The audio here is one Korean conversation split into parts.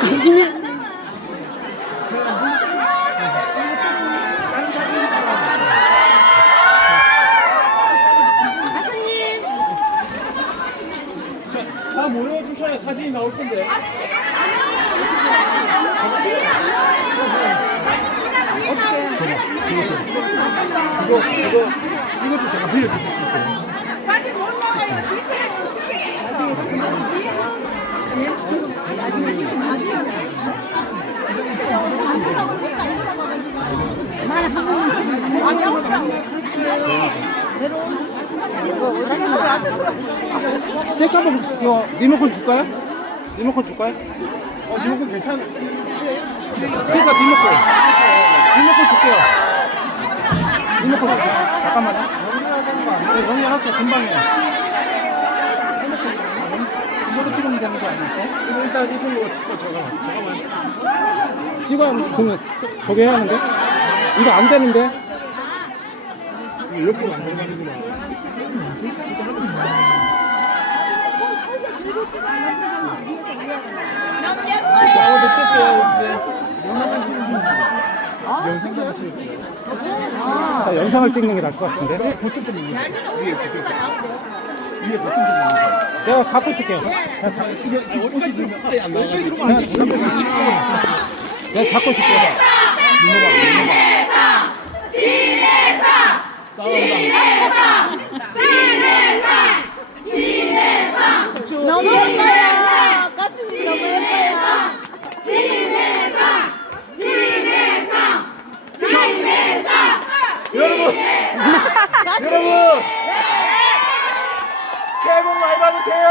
가수님. 다 모여주셔야 사진이 나올 건데. 이거 이거 이거 좀 제가 빌려 주실 수 있어요? 셀카 한번 이거 리모컨 줄까요? 리모컨 줄까요? 어 리모컨 괜찮. 그러니까 리모컨. 리모컨 줄게요. 줄게요. 잠깐만요. 네, 정리할게요. 금방이에요. 이걸로 찍으면 되는 거 아닙니까? 일단 이걸로 찍고 잠깐만. 잠깐만. 찍어 그러면 저기 해야 하는데? 이거 안 되는데? 옆으로 안 된다는구나. 아무도 찍게요 어떻게 영상 좀 찍을게요. 자 영상을 찍는 게 나을 것 같은데. 버튼 좀 누르세요. 위에 버튼 위에 버튼 좀 누르세요. 내가 갖고 있을게요. 자, 자, 이거 지금 옷이 들면 아예 안 나와요 내가 갖고 있을게요. 내가 갖고 있을게요. 눌러봐 눌러봐. 너무 예뻐요. 가수님 너무 예뻐요. 여러분! 여러분! 새해 복 많이 받으세요!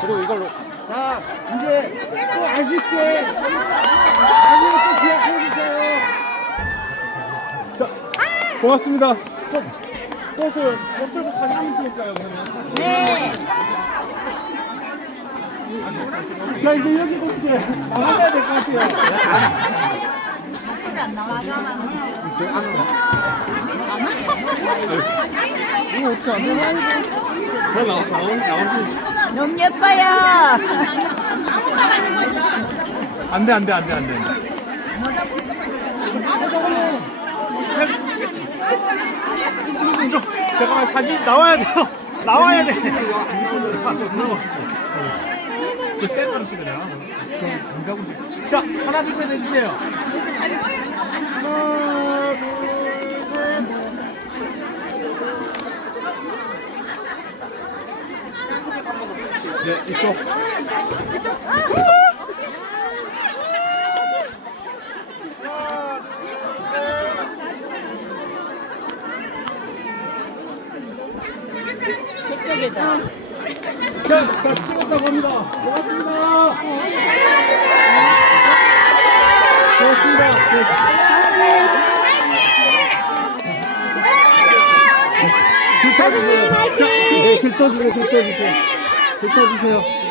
그리고 이걸로. 자 이제 또 아쉽게 나중에 또 기약해 주세요. 자 고맙습니다. 꽃, 꽃을 꽃 찍을까요 그러면 네. 자 이제 여기도 이제 나가야 될 것 같아요 이거 어떻게 안 되나? 그럼 나오, 나오, 나오지. 너무 예뻐요. 안 돼, 안 돼, 안 돼, 안 돼. 잠깐만 사진 나와야 돼요. 나와야 돼. 그 셀카로 찍으냐? 감각으로 찍. 자 하나 둘 셋 해주세요. 하나 둘 셋. 네 이쪽. 자, 다 찍었다 봅니다. 고맙습니다. 고맙습니다. 네. 글 떠주세요. 자, 네, 글 떠주세요. 글 떠주세요. 글 떠주세요.